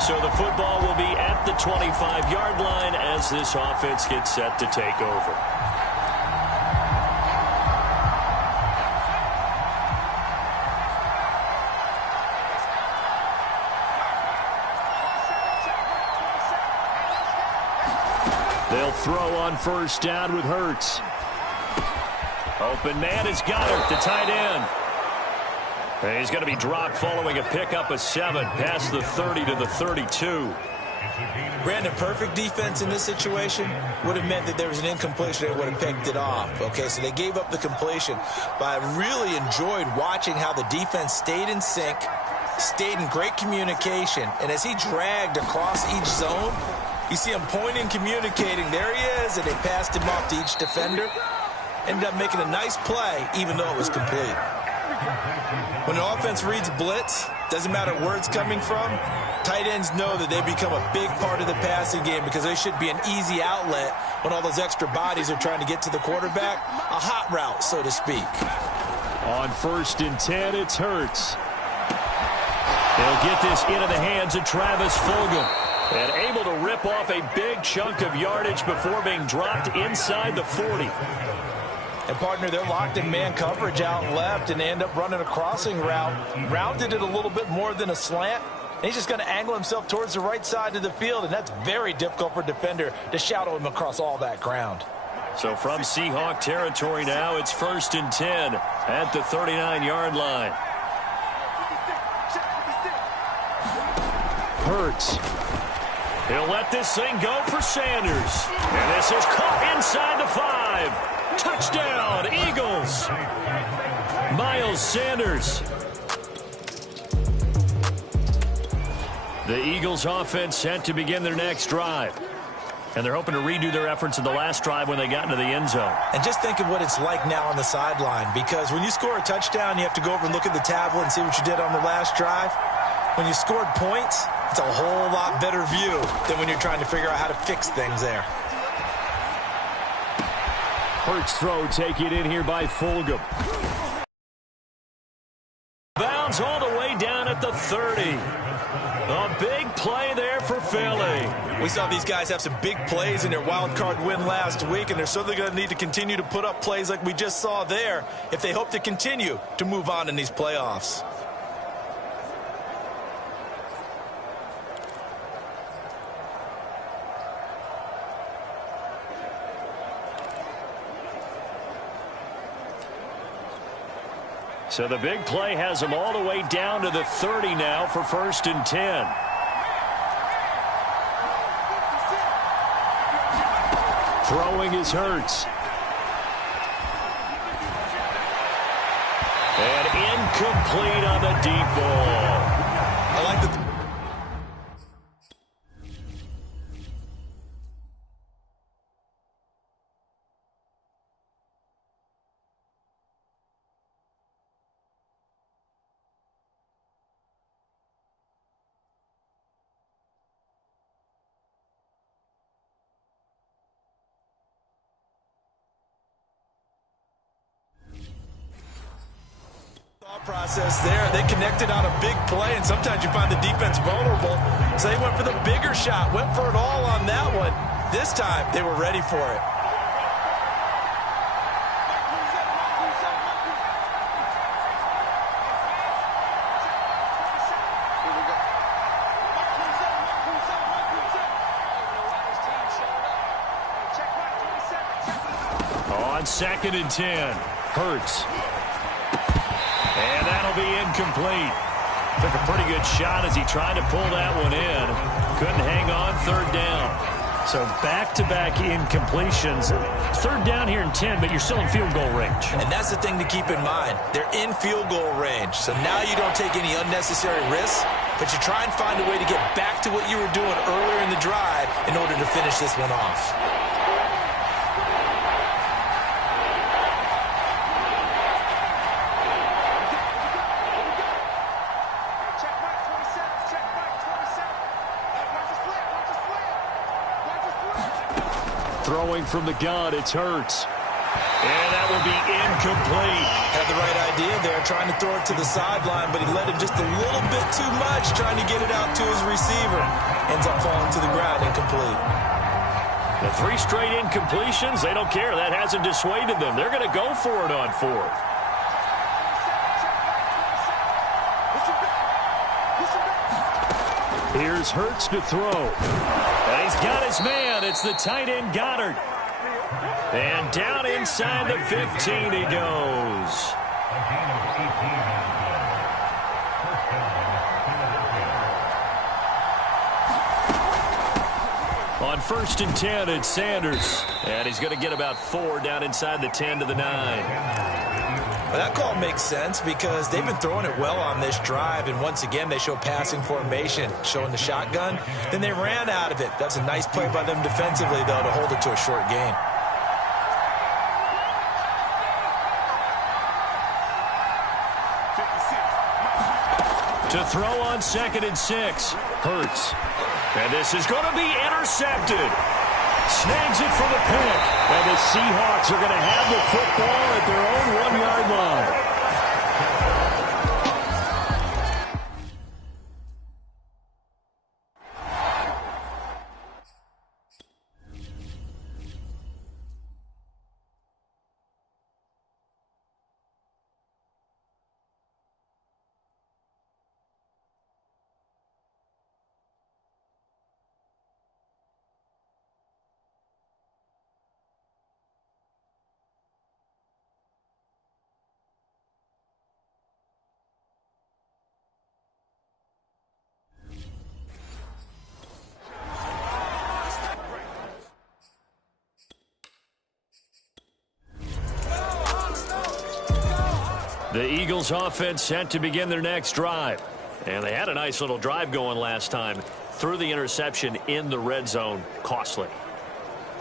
So the football will be at the 25-yard line as this offense gets set to take over. They'll throw on first down with Hurts. Open man has got it, the tight end. He's going to be dropped following a pickup of 7 past the 30 to the 32. Brandon, perfect defense in this situation would have meant that there was an incompletion. They would have picked it off. Okay, so they gave up the completion. But I really enjoyed watching how the defense stayed in sync, stayed in great communication. And as he dragged across each zone, you see him pointing, communicating. There he is, and they passed him off to each defender. Ended up making a nice play, even though it was complete. When an offense reads blitz, doesn't matter where it's coming from, tight ends know that they become a big part of the passing game because they should be an easy outlet when all those extra bodies are trying to get to the quarterback. A hot route, so to speak. On 1st and 10, it's Hurts. They'll get this into the hands of Travis Fulgham. And able to rip off a big chunk of yardage before being dropped inside the 40. And, partner, they're locked in man coverage out left, and they end up running a crossing route. Rounded it a little bit more than a slant. And he's just going to angle himself towards the right side of the field, and that's very difficult for a defender to shadow him across all that ground. So from Seahawk territory now, it's 1st and 10 at the 39-yard line. Hurts. He'll let this thing go for Sanders. And this is caught inside the 5. Touchdown, Eagles. Miles Sanders. The Eagles offense set to begin their next drive. And they're hoping to redo their efforts in the last drive when they got into the end zone. And just think of what it's like now on the sideline, because when you score a touchdown, you have to go over and look at the tablet and see what you did on the last drive. When you scored points, it's a whole lot better view than when you're trying to figure out how to fix things there. Hurts throw taken in here by Fulgham. Bounds all the way down at the 30. A big play there for Philly. We saw these guys have some big plays in their wild card win last week, and they're certainly going to need to continue to put up plays like we just saw there if they hope to continue to move on in these playoffs. So the big play has him all the way down to the 30 now for 1st and 10. Throwing is Hurts. And incomplete on the deep ball. I like the... process there. They connected on a big play, and sometimes you find the defense vulnerable. So they went for the bigger shot, went for it all on that one. This time, they were ready for it. On 2nd and 10, Hurts. And that'll be incomplete. Took a pretty good shot as he tried to pull that one in. Couldn't hang on 3rd down. So back-to-back incompletions. 3rd down here and 10, but you're still in field goal range. And that's the thing to keep in mind. They're in field goal range. So now you don't take any unnecessary risks, but you try and find a way to get back to what you were doing earlier in the drive in order to finish this one off. Throwing from the gun, it's Hurts. And that will be incomplete. Had the right idea there, trying to throw it to the sideline, but he let him just a little bit too much, trying to get it out to his receiver. Ends up falling to the ground, incomplete. The 3 straight incompletions, they don't care. That hasn't dissuaded them. They're going to go for it on 4th. Here's Hurts to throw. And he's got his man. It's the tight end Goddard. And down inside the 15 he goes. On 1st and 10, it's Sanders. And he's going to get about 4 down inside the 10 to the 9. Well, that call makes sense because they've been throwing it well on this drive, and once again they show passing formation, showing the shotgun. Then they ran out of it. That's a nice play by them defensively, though, to hold it to a short gain. To throw on 2nd and 6, Hurts. And this is going to be intercepted. Snags it for the pick. And the Seahawks are going to have the football at their own 1-yard line. The Eagles offense set to begin their next drive. And they had a nice little drive going last time. Threw the interception in the red zone. Costly.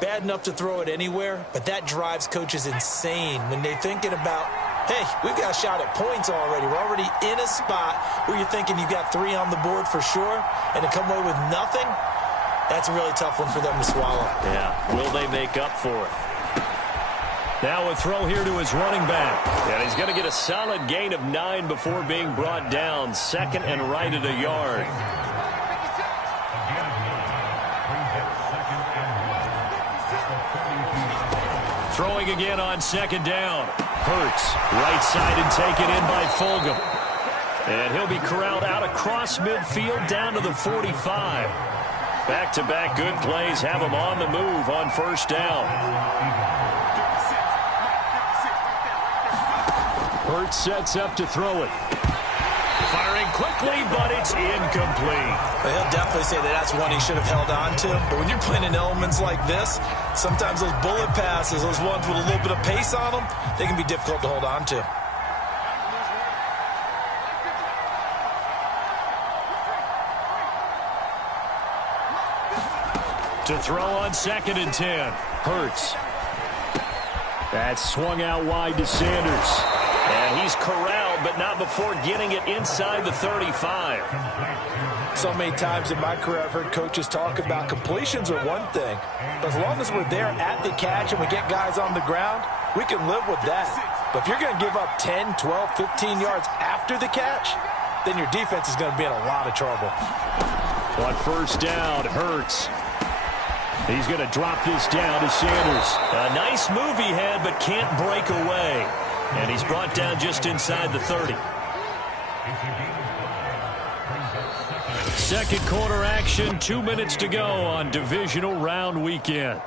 Bad enough to throw it anywhere, but that drives coaches insane when they're thinking about, hey, we've got a shot at points already. We're already in a spot where you're thinking you've got 3 on the board for sure, and to come away with nothing, that's a really tough one for them to swallow. Yeah, will they make up for it? Now a throw here to his running back. And he's going to get a solid gain of 9 before being brought down. 2nd and right at a yard. Throwing again on 2nd down. Hurts, right side and taken in by Fulgham. And he'll be corralled out across midfield down to the 45. Back-to-back good plays have him on the move on 1st down. Hurts sets up to throw it. Firing quickly, but it's incomplete. Well, he'll definitely say that that's one he should have held on to. But when you're playing in elements like this, sometimes those bullet passes, those ones with a little bit of pace on them, they can be difficult to hold on to. To throw on 2nd and 10. Hurts. That's swung out wide to Sanders. And he's corralled, but not before getting it inside the 35. So many times in my career I've heard coaches talk about completions are one thing. But as long as we're there at the catch and we get guys on the ground, we can live with that. But if you're going to give up 10, 12, 15 yards after the catch, then your defense is going to be in a lot of trouble. On 1st down, Hurts. He's going to drop this down to Sanders. A nice move he had, but can't break away. And he's brought down just inside the 30. 2nd quarter action, 2 minutes to go on divisional round weekend.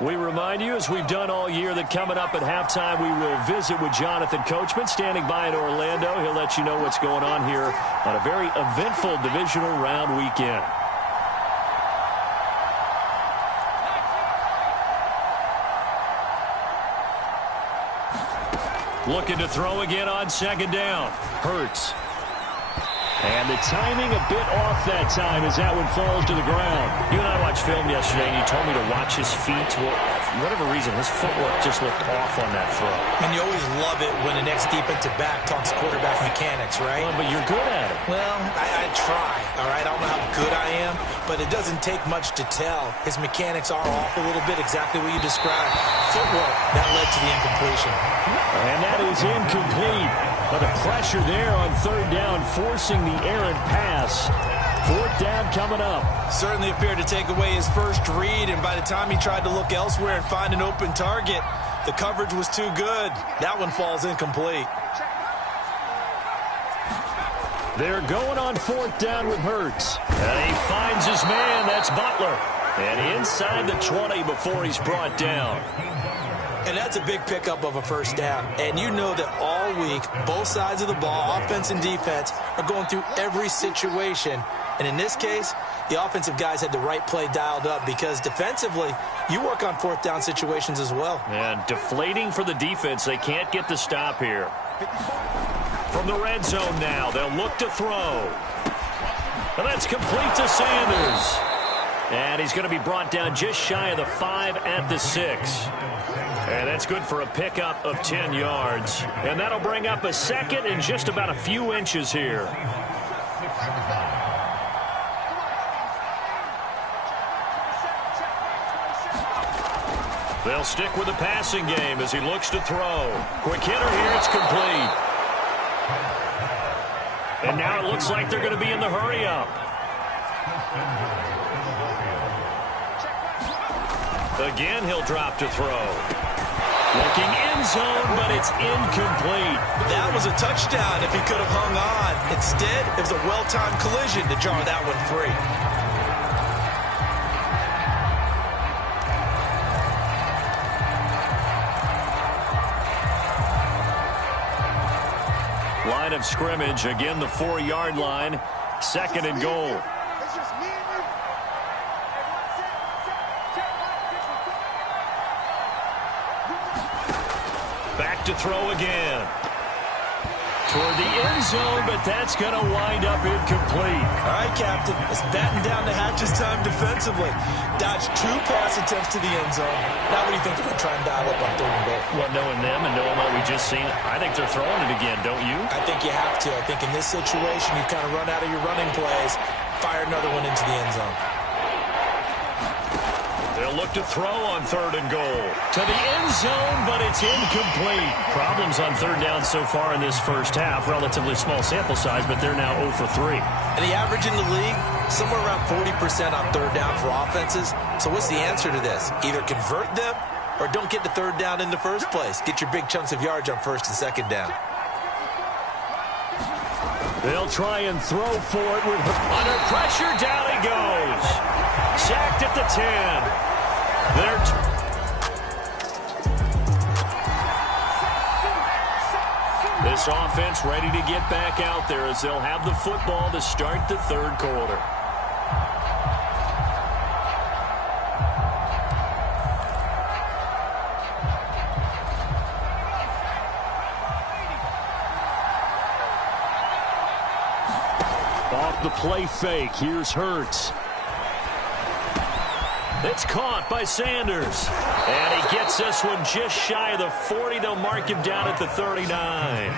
We remind you, as we've done all year, that coming up at halftime, we will visit with Jonathan Coachman, standing by in Orlando. He'll let you know what's going on here on a very eventful divisional round weekend. Looking to throw again on 2nd down. Hurts. And the timing a bit off that time as that one falls to the ground. You and I watched film yesterday, and you told me to watch his feet. Well, for whatever reason, his footwork just looked off on that throw. And you always love it when the next defensive back talks quarterback mechanics, right? Well, but you're good at it. Well, I try, all right? I don't know how good I am, but it doesn't take much to tell. His mechanics are off a little bit, exactly what you described. Footwork, that led to the incompletion. And that is incomplete. But the pressure there on third down, forcing the errant pass. Fourth down coming up. Certainly appeared to take away his first read, and by the time he tried to look elsewhere and find an open target, the coverage was too good. That one falls incomplete. They're going on fourth down with Hurts. And he finds his man. That's Butler. And inside the 20 before he's brought down. And that's a big pickup of a first down. And you know that all week, both sides of the ball, offense and defense, are going through every situation. And in this case, the offensive guys had the right play dialed up because defensively, you work on fourth down situations as well. And deflating for the defense. They can't get the stop here. From the red zone now, they'll look to throw. And that's complete to Sanders. And he's going to be brought down just shy of the 5 at the 6. And that's good for a pickup of 10 yards. And that'll bring up a second and just about a few inches here. They'll stick with the passing game as he looks to throw. Quick hitter here, it's complete. And now it looks like they're going to be in the hurry-up. Again, he'll drop to throw. Looking end zone, but it's incomplete. That was a touchdown if he could have hung on. Instead, it was a well-timed collision to jar that one free. Line of scrimmage, again the 4-yard line, second and goal. Back to throw again. Toward the end zone, but that's going to wind up incomplete. All right, Captain. It's batten down the hatches time defensively. Dodged 2 pass attempts to the end zone. Now what do you think they're going to try and dial up on third and goal? Well, knowing them and knowing what we just seen, I think they're throwing it again, don't you? I think you have to. I think in this situation, you kind of run out of your running plays, fire another one into the end zone. They'll look to throw on third and goal. To the end zone, but it's incomplete. Problems on third down so far in this first half. Relatively small sample size, but they're now 0 for 3. And the average in the league, somewhere around 40% on third down for offenses. So what's the answer to this? Either convert them or don't get the third down in the first place. Get your big chunks of yards on first and second down. They'll try and throw for it with under pressure. Down he goes. Sacked at the 10. This offense ready to get back out there as they'll have the football to start the third quarter. Off the play fake, here's Hurts. It's caught by Sanders. And he gets this one just shy of the 40. They'll mark him down at the 39.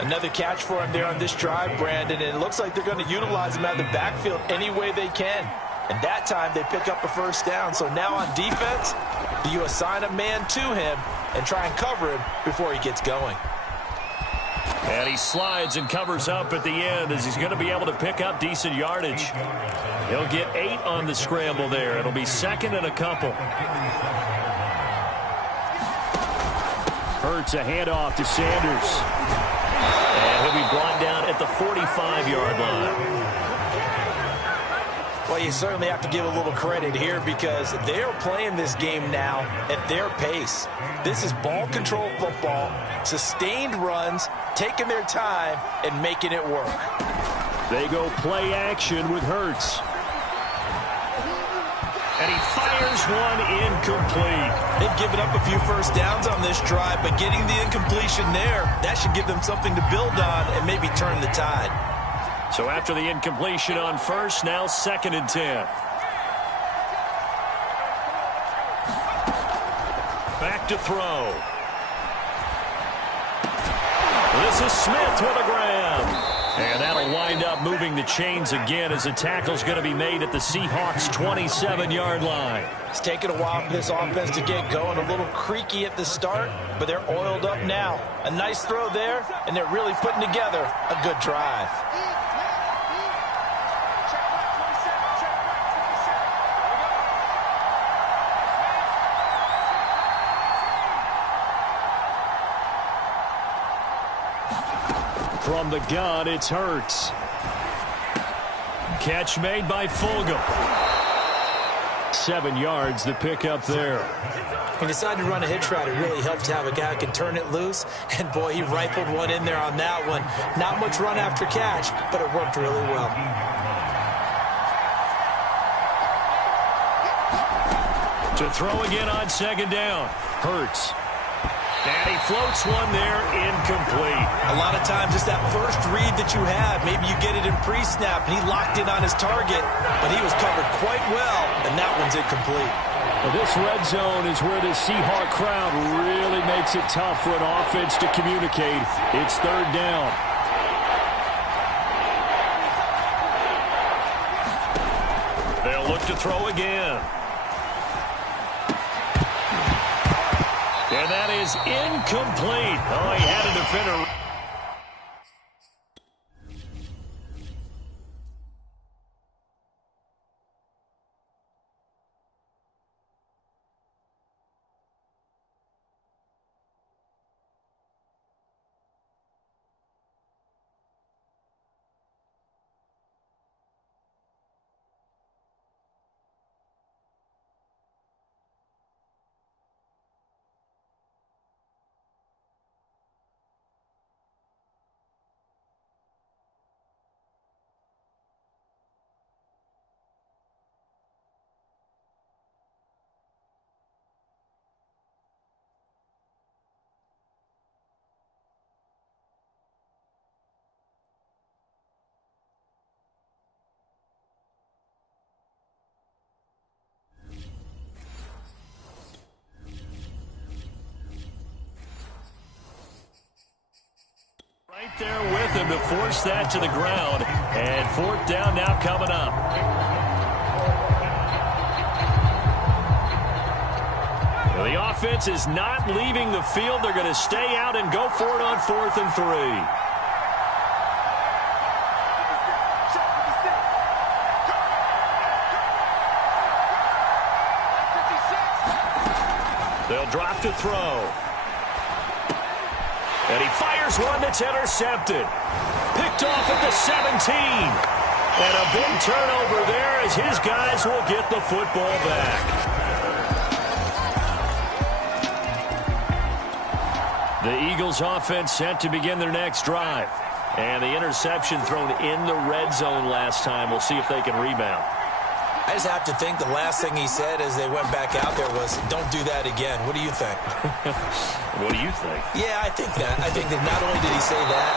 Another catch for him there on this drive, Brandon. And it looks like they're going to utilize him out of the backfield any way they can. And that time they pick up a first down. So now on defense, do you assign a man to him and try and cover him before he gets going? And he slides and covers up at the end as he's going to be able to pick up decent yardage. He'll get 8 on the scramble there. It'll be second and a couple. Hurts a handoff to Sanders. And he'll be brought down at the 45-yard line. Well, you certainly have to give a little credit here because they're playing this game now at their pace. This is ball control football, sustained runs, taking their time and making it work. They go play action with Hurts. And he fires one incomplete. They've given up a few first downs on this drive, but getting the incompletion there, that should give them something to build on and maybe turn the tide. So after the incompletion on first, now 2nd and 10. Back to throw. This is Smith with a grab. And that'll wind up moving the chains again as the tackle's going to be made at the Seahawks' 27-yard line. It's taken a while for this offense to get going. A little creaky at the start, but they're oiled up now. A nice throw there, and they're really putting together a good drive. From the gun, it's Hurts. Catch made by Fulgham. 7 yards, the pickup there. He decided to run a hitch route. It really helped to have a guy who can turn it loose. And, boy, he rifled one in there on that one. Not much run after catch, but it worked really well. To throw again on 2nd down. Hurts. And he floats one there, incomplete. A lot of times it's that first read that you have. Maybe you get it in pre-snap, and he locked in on his target, but he was covered quite well, and that one's incomplete. Well, this red zone is where the Seahawk crowd really makes it tough for an offense to communicate. It's 3rd down. They'll look to throw again. And that is incomplete. Oh, he had a defender. Right there with him to force that to the ground. And 4th down now coming up. Well, the offense is not leaving the field. They're going to stay out and go for it on 4th and 3. They'll drop to throw. And he fires one that's intercepted. Picked off at the 17. And a big turnover there as his guys will get the football back. The Eagles offense set to begin their next drive. And the interception thrown in the red zone last time. We'll see if they can rebound. I just have to think the last thing he said as they went back out there was, don't do that again. What do you think? What do you think? Yeah, I think that. I think that not only did he say that,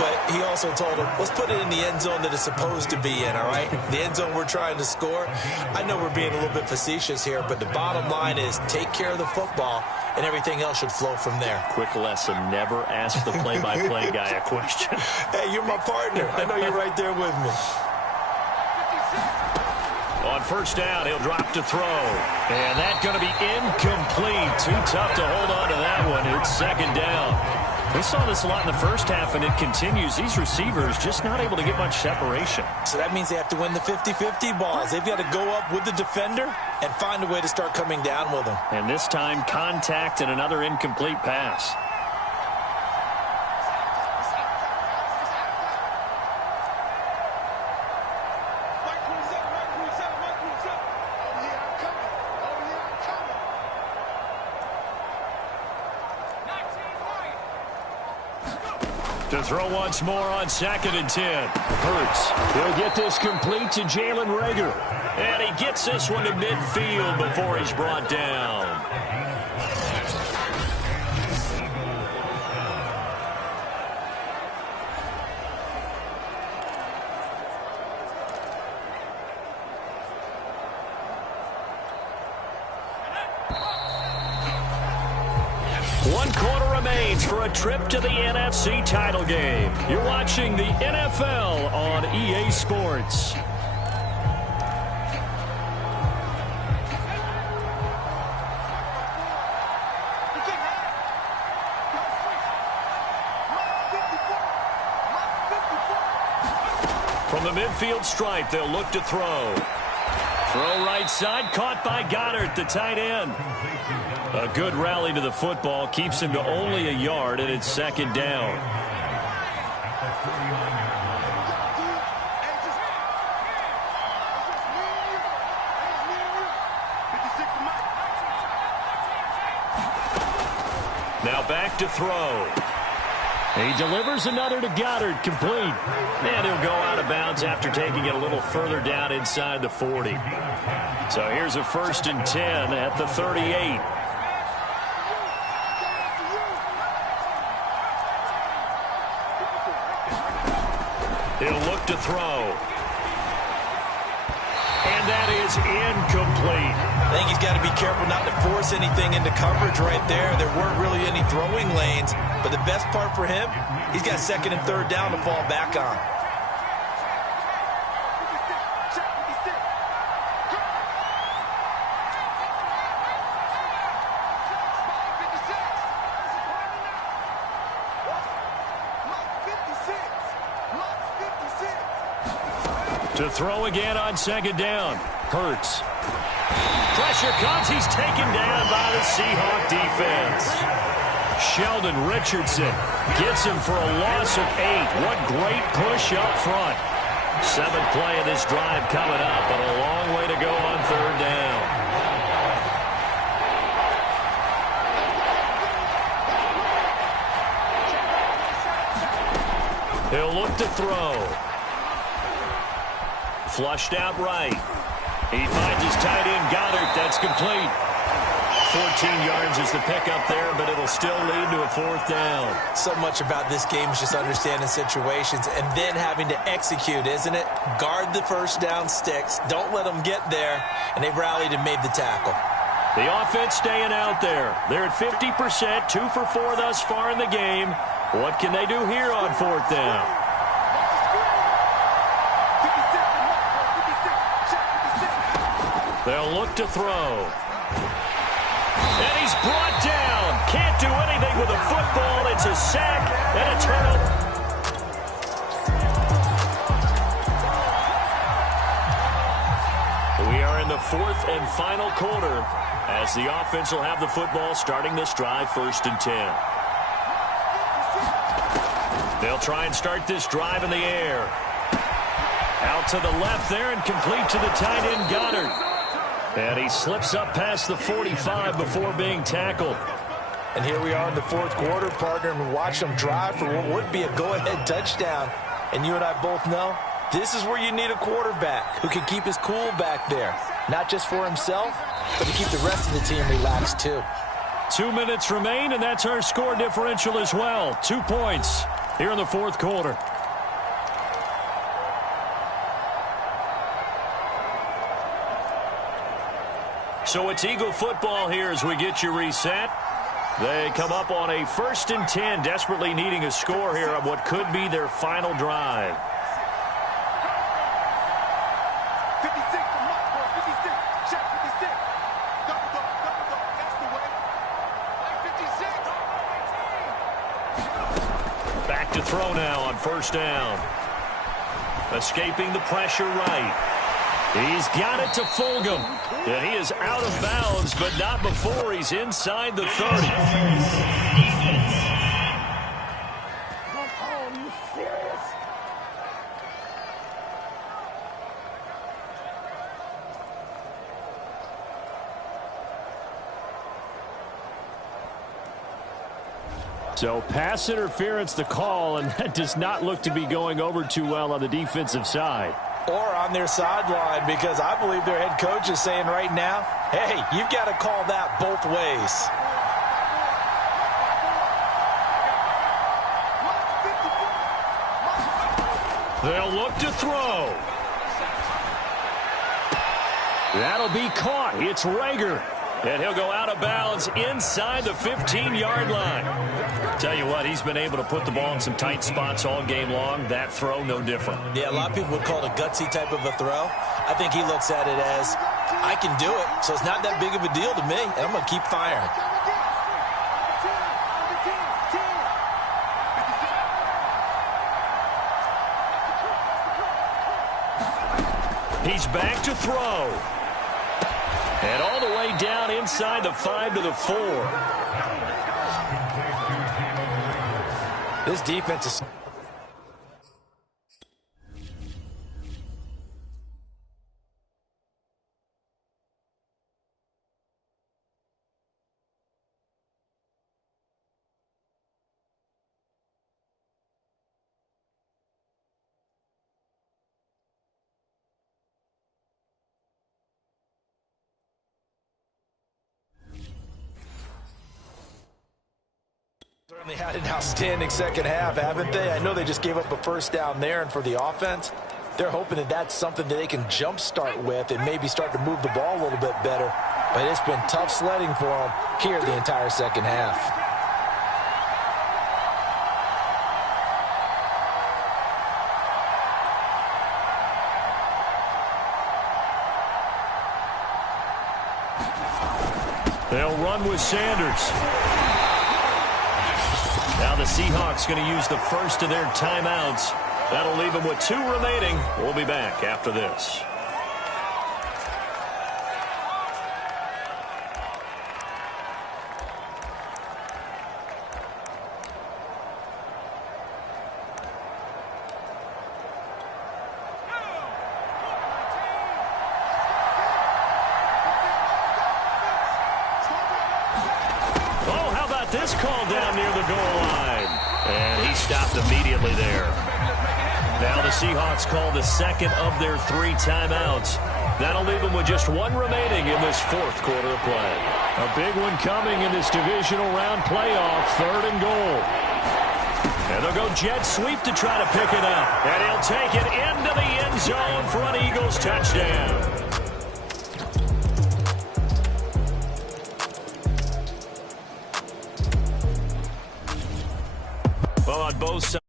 but he also told him, let's put it in the end zone that it's supposed to be in, all right? The end zone we're trying to score. I know we're being a little bit facetious here, but the bottom line is take care of the football, and everything else should flow from there. Quick lesson, never ask the play-by-play guy a question. Hey, you're my partner. I know you're right there with me. On 1st down, he'll drop to throw. And that's going to be incomplete. Too tough to hold on to that one. It's 2nd down. We saw this a lot in the first half, and it continues. These receivers just not able to get much separation. So that means they have to win the 50-50 balls. They've got to go up with the defender and find a way to start coming down with them. And this time, contact and another incomplete pass. To throw once more on 2nd and 10. Hurts. He'll get this complete to Jalen Reagor. And he gets this one to midfield before he's brought down. One quarter remains for a trip to the NFC title game. You're watching the NFL on EA Sports. From the midfield stripe, they'll look to throw. Throw right side, caught by Goddard, the tight end. A good rally to the football keeps him to only a yard, and it's 2nd down. Now back to throw. He delivers another to Goddard, complete. And he'll go out of bounds after taking it a little further down inside the 40. So here's a 1st and 10 at the 38. He'll look to throw. And that is incomplete. I think he's got to be careful not to force anything into coverage right there. There weren't really any throwing lanes. But the best part for him, he's got 2nd and 3rd down to fall back on. To throw again on 2nd down. Hurts. Pressure comes. He's taken down by the Seahawk defense. Sheldon Richardson gets him for a loss of 8. What great push up front. 7th play of this drive coming up, but a long way to go on 3rd down. He'll look to throw. Flushed out right. He finds his tight end, Goddard. That's complete. 14 yards is the pickup there, but it'll still lead to a 4th down. So much about this game is just understanding situations and then having to execute, isn't it? Guard the 1st down sticks. Don't let them get there. And they rallied and made the tackle. The offense staying out there. They're at 50%, 2 for 4 thus far in the game. What can they do here on 4th down? They'll look to throw. And he's brought down. Can't do anything with a football. It's a sack and a turnover. We are in the 4th and final quarter as the offense will have the football starting this drive 1st and 10. They'll try and start this drive in the air. Out to the left there and complete to the tight end, Goddard. And he slips up past the 45 before being tackled. And here we are in the 4th quarter, partner, and watch them drive for what would be a go-ahead touchdown. And you and I both know this is where you need a quarterback who can keep his cool back there. Not just for himself, but to keep the rest of the team relaxed too. 2 minutes remain, and that's our score differential as well. 2 points here in the 4th quarter. So it's Eagle football here as we get you reset. They come up on a 1st and 10, desperately needing a score here on what could be their final drive. Back to throw now on 1st down. Escaping the pressure right. He's got it to Fulgham. And he is out of bounds, but not before he's inside the 30. So pass interference the call, and that does not look to be going over too well on the defensive side. Or on their sideline, because I believe their head coach is saying right now, hey, you've got to call that both ways. They'll look to throw. That'll be caught. It's Rager. And he'll go out of bounds inside the 15-yard line. Tell you what, he's been able to put the ball in some tight spots all game long. That throw, no different. Yeah, a lot of people would call it a gutsy type of a throw. I think he looks at it as, I can do it, so it's not that big of a deal to me, and I'm going to keep firing. He's back to throw. And all the way down inside the 5 to the 4. This defense is... Certainly had an outstanding second half, haven't they? I know they just gave up a first down there, and for the offense, they're hoping that that's something that they can jumpstart with and maybe start to move the ball a little bit better. But it's been tough sledding for them here the entire second half. They'll run with Sanders. Now the Seahawks going to use the first of their timeouts. That'll leave them with 2 remaining. We'll be back after this. Oh, how about this call down near the goal line? And he stopped immediately there. Now the Seahawks call the second of their 3 timeouts. That'll leave them with just 1 remaining in this 4th quarter of play. A big one coming in this divisional round playoff, 3rd and goal. And they'll go jet sweep to try to pick it up. And he'll take it into the end zone for an Eagles touchdown. Well, on both sides.